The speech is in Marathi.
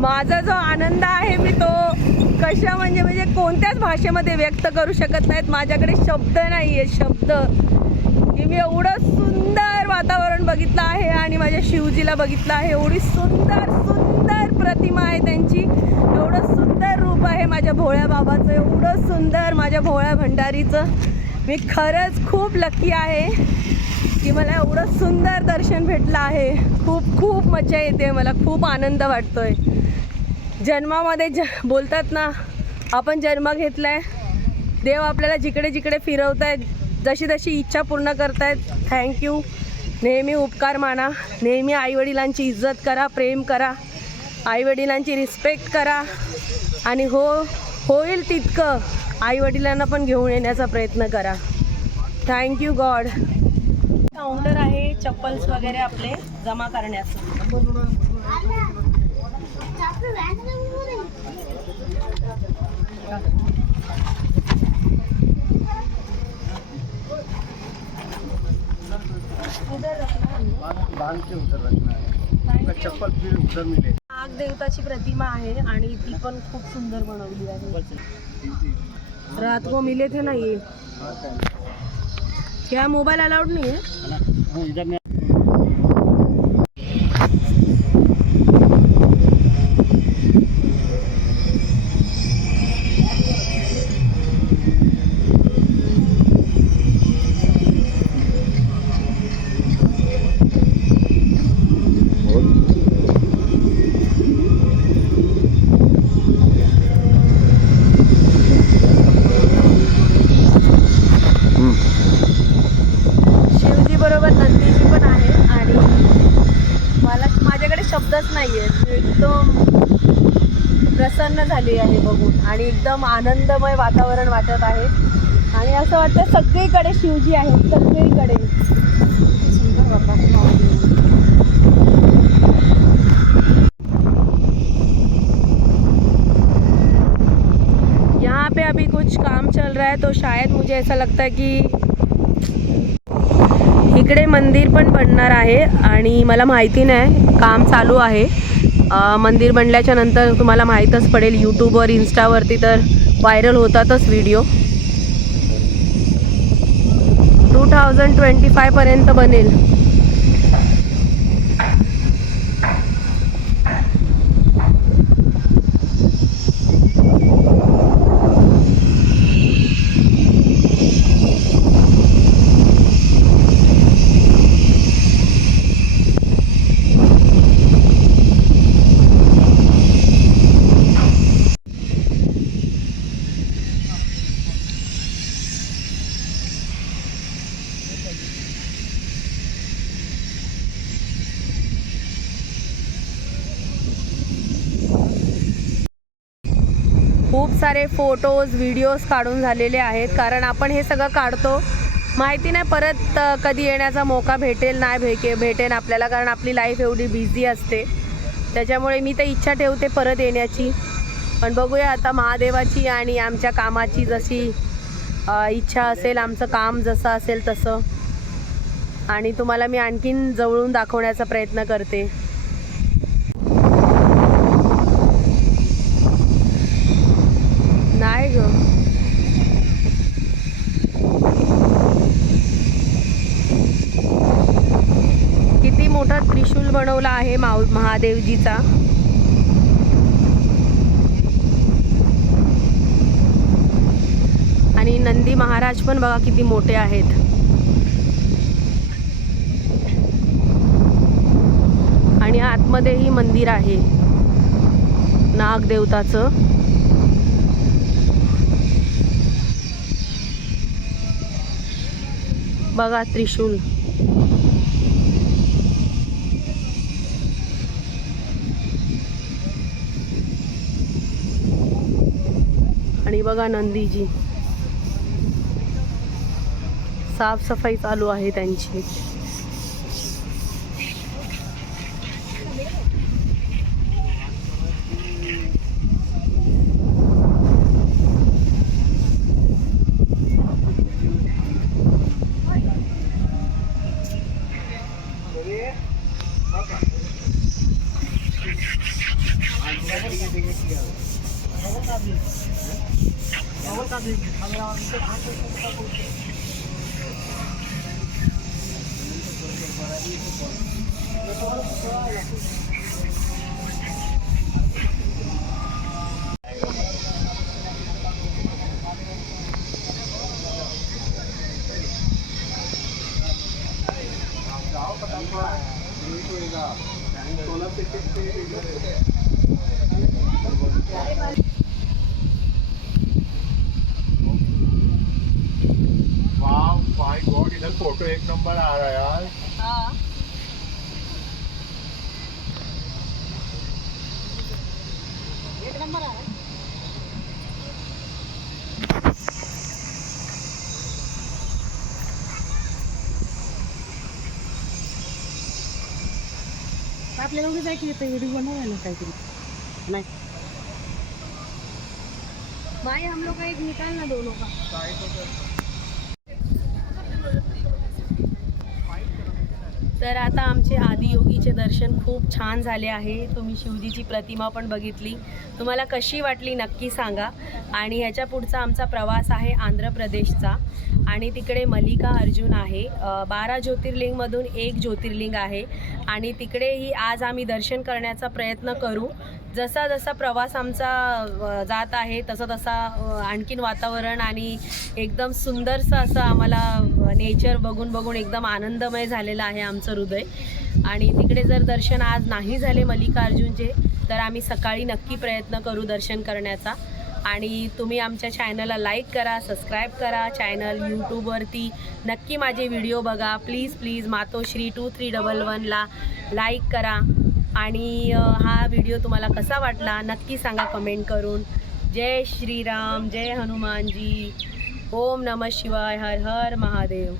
माझा जो आनंद आहे मी तो कशा म्हणजे कोणत्याच भाषेमध्ये व्यक्त करू शकत नाहीत. माझ्याकडे शब्द नाही आहे, शब्द की मी एवढं सुंदर वातावरण बघितलं आहे आणि माझ्या शिवजीला बघितलं आहे. एवढी सुंदर सुंदर प्रतिमा आहे त्यांची, एवढं सुंदर रूप आहे माझ्या भोळ्या बाबाचं, एवढं सुंदर माझ्या भोळ्या भंडारीचं. मी खरंच खूप लकी आहे की मला एवढं सुंदर दर्शन भेटलं आहे. खूप खूप मजा येते, मला खूप आनंद वाटतोय. जन्मामध्ये बोलतात ना, आपण जन्म घेतलाय, देव आपल्याला जिकडे जिकडे फिरवतायत, जशी जशी इच्छा पूर्ण करतायत. थँक्यू. नेहमी उपकार माना, नेहमी आईवडिलांची इज्जत करा, प्रेम करा, आईवडिलांची रिस्पेक्ट करा आणि होईल तितकं आईवडिलांना पण घेऊन येण्याचा प्रयत्न करा. Thank you God. काउंटर आहे चप्पल्स वगैरे आपले जमा करण्याचं. चप्पल फिर उधर मिले. नाग देवताची प्रतिमा आहे आणि ती पण खूप सुंदर बनवली आहे. रात को मिले थे ना ये. क्या मोबाइल अलाउड नहीं है? शब्दच नाही आहे. एकदम प्रसन्न झाली आहे बघून आणि एकदम आनंदमय वातावरण वाटत आहे आणि असं वाटतं सगळीकडे शिवजी आहेत, सगळीकडे. यहाँ पे अभी कुछ काम चल रहा है तो शायद मुझे ऐसा लगता है कि इकडे मंदिर पण बनणार आहे आणि मला माहिती नाही, काम चालू आहे. मंदिर बनल्याच्या नंतर तुम्हाला माहीतच पडेल. यूट्यूबवर इंस्टावरती तर व्हायरल होतातच व्हिडिओ. 2025 पर्यंत बनेल. खूप सारे फोटोज व्हिडिओज काढून झालेले आहेत, कारण आपण हे सगळं काढतो माहिती नाही परत कधी येण्याचा मौका भेटेल नाही भेटेल आपल्याला, कारण आपली लाईफ एवढी बिझी असते. त्याच्यामुळे मी तर इच्छा ठेवते परत येण्याची, पण बघूया आता महादेवाची आणि आमच्या कामाची जशी इच्छा असेल, आमचं काम जसं असेल तसं, आणि तुम्हाला मी आणखीन जवळून दाखवण्याचा प्रयत्न करते. नाही ग, किती मोठा त्रिशूल बनवला आहे महादेवजीचा. आणि नंदी महाराज पण बघा किती मोठे आहेत. आणि आतमध्येही मंदिर आहे नागदेवताचं. बघा त्रिशूल. आणि बघा नंदीजी, साफसफाई चालू आहे त्यांची. वाह माय गॉड, इधर फोटो एक नंबर आ रहा है यार। हाँ एक नंबर आहे. आपल्याला उगी जायची व्हिडिओ बनवायला काहीतरी नाही भाई हम लोग का एक निकाल ना दोनों का. तर आता आमचे आदियोगीचे दर्शन खूप छान झाले आहे. तुम्ही शिवजीची प्रतिमा पण बघितली. तुम्हाला कशी वाटली नक्की सांगा. आणि ह्याच्या पुढचा आमचा प्रवास आहे आंध्र प्रदेशचा आणि तिकडे मल्लिकार्जुन आहे. 12 ज्योतिर्लिंगमधून एक ज्योतिर्लिंग आहे आणि तिकडेही आज आम्ही दर्शन करण्याचा प्रयत्न करू. जसा जसा प्रवास आमचा जात आहे तसं तसा आणखीन वातावरण आणि एकदम सुंदरसं असं आम्हाला नेचर बघून बघून एकदम आनंदमय झालेलं आहे आमचं हृदय. आणि तिकडे जर दर्शन आज नाही झाले मल्लिकार्जुनचे तर आम्ही सकाळी नक्की प्रयत्न करू दर्शन करण्याचा. आणि तुम्ही आमच्या चॅनलला लाईक करा, सबस्क्राईब करा. चॅनल यूट्यूबवरती नक्की माझे व्हिडिओ बघा. प्लीज प्लीज मातोश्री 2311ला लाईक करा. आणि हा व्हिडिओ तुम्हाला कसा वाटला नक्की सांगा कमेंट करून. जय श्रीराम, जय हनुमानजी, ओम नमः शिवाय, हर हर महादेव.